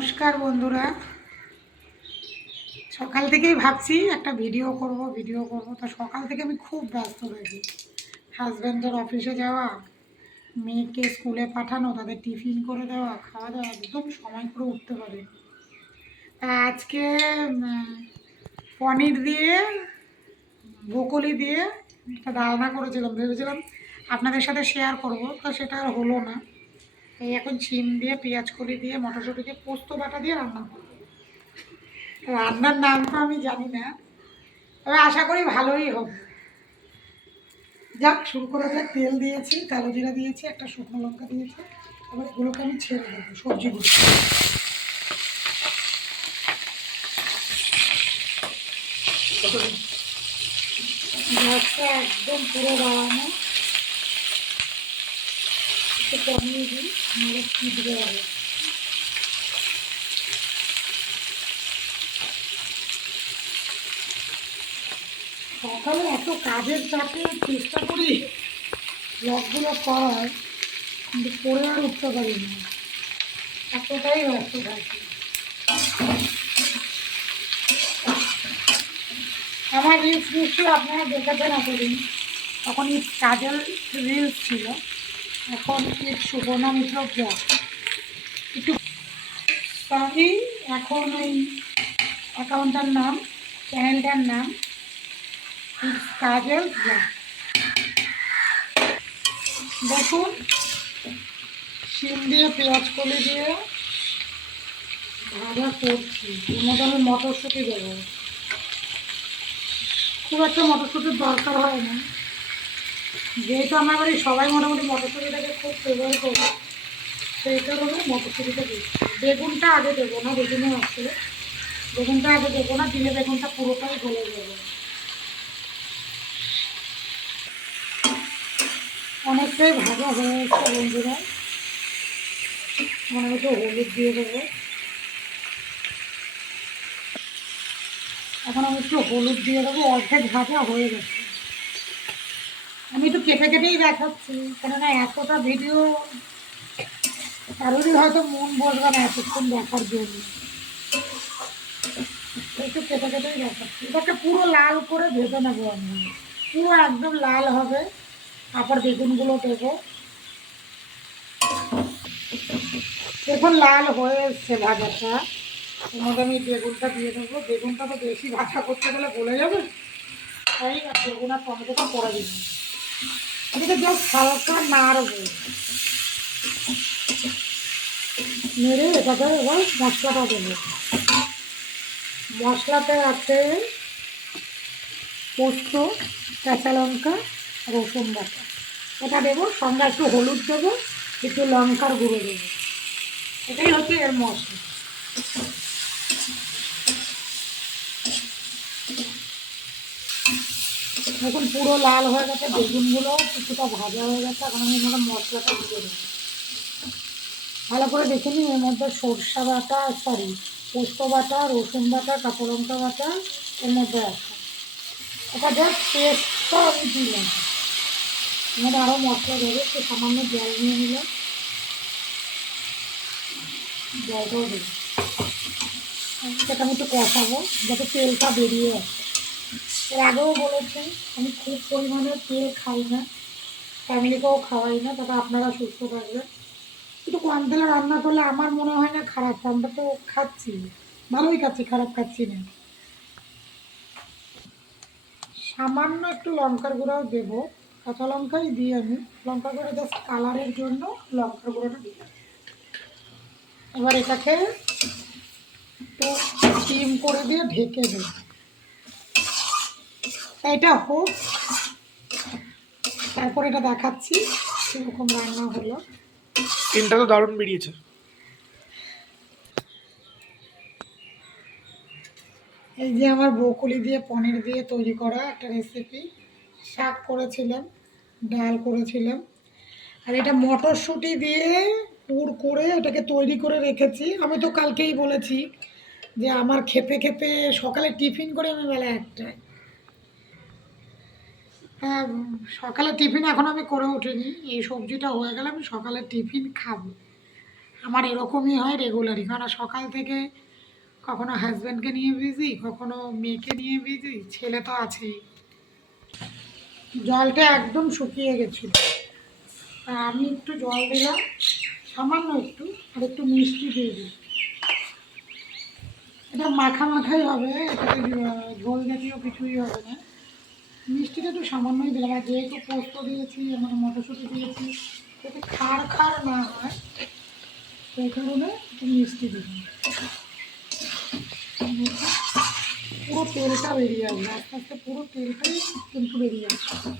নমস্কার বন্ধুরা, সকাল থেকেই ভাবছি একটা ভিডিও করব। তো সকাল থেকে আমি খুব ব্যস্ত থাকি। হাজব্যান্ডের অফিসে যাওয়া, মেয়েকে স্কুলে পাঠানো, তাদের টিফিন করে দেওয়া, খাওয়া দাওয়া, একদম সময় করে উঠতে পারি। তা আজকে পনির দিয়ে, ব্রোকলি দিয়ে একটা রান্না করেছিলাম, ভেবেছিলাম আপনাদের সাথে শেয়ার করব, তো সেটা আর হলো না। এই এখন শিম দিয়ে, পেঁয়াজ কলি দিয়ে, মটরশুঁটি দিয়ে, পোস্ত বাটা দিয়ে রান্না করব। রান্নার নাম তো আমি জানি না, তবে আশা করি ভালোই হবে। যাক, শুরু করা যাক। তেল দিয়েছি, কালো জিরা দিয়েছি, একটা শুকনো লঙ্কা দিয়েছি। এবার এগুলোকে আমি ছেড়ে দেবো, সবজিগুলো। গ্যাসটা একদম পুরো বাড়ানো, একটু কমিয়ে দিই, নাহলে ছিটবে হবে। সকালে এত কাজের চাপে চেষ্টা করি ব্লগগুলো করার, কিন্তু করে আর উঠতে পারি না, এতটাই ব্যস্ত থাকি। আমার রিলস নিশ্চয়ই আপনারা দেখেছেন এতদিন, তখন এই কাজল রিলস ছিল, এখন এই সুবর্ণা মিত্র ব্লগ একটু। আমি এখন ওই অ্যাকাউন্টটার নাম, চ্যানেলটার নাম কাজল ব্লগ। দেখুন, শিম দিয়ে, পেঁয়াজ কলি দিয়ে ভাজা করছি। এর মধ্যে আমি মটরশুঁটি দেবো। খুব একটা মটরশুঁটির দরকার হয় না, যেহেতু আমার বাড়ি সবাই মোটামুটি মটরশুঁটিটাকে খুব ফেভার করে, সেই কারণে মটরশুঁটিটা দিচ্ছি। বেগুনটা আগে দেবো না, বেগুনও আছে, বেগুনটা আগে দেবো না, দিলে বেগুনটা পুরোটাই গলে যাবে। অনেকটাই ভাজা হয়ে গেছে বন্ধুরা, মানে একটু হলুদ দিয়ে দেবো। এখন আমি একটু হলুদ দিয়ে দেবো, অর্ধেক ভাজা হয়ে গেছে। আমি একটু কেটে কেটেই দেখাচ্ছি, কেননা এতটা ভিডিও কারোরই হয়তো মন বসবে না এতক্ষণ দেখার জন্য। একটু কেটে কেটেই দেখাচ্ছি। এটাকে পুরো লাল করে ভেজে নেবো আমি, পুরো একদম লাল হবে। তারপর বেগুনগুলো দেবো। দেখুন লাল হয়ে এসছে ভাজাটা, এর মধ্যে আমি বেগুনটা দিয়ে দেবো। বেগুনটা তো বেশি ভাজা করতে গেলে গলে যাবে, তাই বেগুন আর টমেটোটা করে দিন। এটাকে জাস্ট হালকা নাড়বো, নেড়ে এটাকে এবার মশলাটা দেবো। মশলাতে আছে পোস্ত, কাঁচা লঙ্কা, রসুন বাটা, এটা দেবো। সঙ্গে একটু হলুদ দেবো, একটু লঙ্কার গুঁড়ো দেবো। এটাই হচ্ছে এর মশলা। দেখুন পুরো লাল হয়ে গেছে, বেগুনগুলো কিছুটা ভাজা হয়ে গেছে। এখন আমি এর মধ্যে মশলাটা দিয়ে দেবো। ভালো করে দেখে নিই, এর মধ্যে সরষা বাটা, পোস্ত বাটা, রসুন বাটা, কাঁচা লঙ্কা বাটা এর মধ্যে আছে। এটা জাস্ট পেস্টটা আমি দিলাম। এর মধ্যে আরও মশলা দেবো, একটু সামান্য জল নিয়ে নিলাম, জলটাও দেবো। সেটা আমি একটু কষাবো যাতে তেলটা বেরিয়ে আসে। এর আগেও বলেছি আমি খুব পরিমাণে তেল খাই না, ফ্যামিলিকেও খাওয়াই না, তবে আপনারা সুস্থ থাকবেন। একটু কম তেলে রান্না করলে আমার মনে হয় না খারাপ। আমরা তো খাচ্ছি, ভালোই খাচ্ছি, খারাপ খাচ্ছি না। সামান্য একটু লঙ্কার গুঁড়াও দেবো, কাঁচা লঙ্কাই দিই আমি। লঙ্কার গুঁড়ো জাস্ট কালারের জন্য লঙ্কার গুঁড়োটা দিই। এবার এটাকে একটু স্টিম করে দিয়ে ঢেকে দেব। এটা হোক, তারপর এটা দেখাচ্ছি কীরকম রান্না হলো। তিনটা তো দারুণ বেরিয়েছে। এই যে আমার ব্রোকলি দিয়ে, পনির দিয়ে তৈরি করা একটা রেসিপি। শাক করেছিলাম, ডাল করেছিলাম, আর এটা মটরশুঁটি দিয়ে পুর করে এটাকে তৈরি করে রেখেছি। আমি তো কালকেই বলেছি যে আমার খেপে খেপে সকালে টিফিন করে আমি বেলা 1টায়। হ্যাঁ, সকালে টিফিন এখন আমি করে উঠিনি। এই সবজিটা হয়ে গেলে আমি সকালে টিফিন খাবো। আমার এরকমই হয় রেগুলারই, কারণ সকাল থেকে কখনো হাজব্যান্ডকে নিয়ে বিজি, কখনো মেয়েকে নিয়ে বিজি, ছেলে তো আছেই। জলটা একদম শুকিয়ে গেছিল, তা আমি একটু জল দিলাম, সামান্য একটু, আর একটু মিষ্টি দিয়ে দিই। এটা মাখা মাখাই হবে, এটাতে ঝোল জাতীয় কিছুই হবে না। মিষ্টিটা একটু সামান্যই দিলাম, আর যেহেতু পোস্ত দিয়েছি, মানে মটরশুঁটি দিয়েছি, যাতে খাড় খাড় না হয় সেই কারণে একটু মিষ্টি দিলাম। পুরো তেলটা বেরিয়ে আসবে, আস্তে আস্তে পুরো তেলটাই কিন্তু বেরিয়ে আসবে।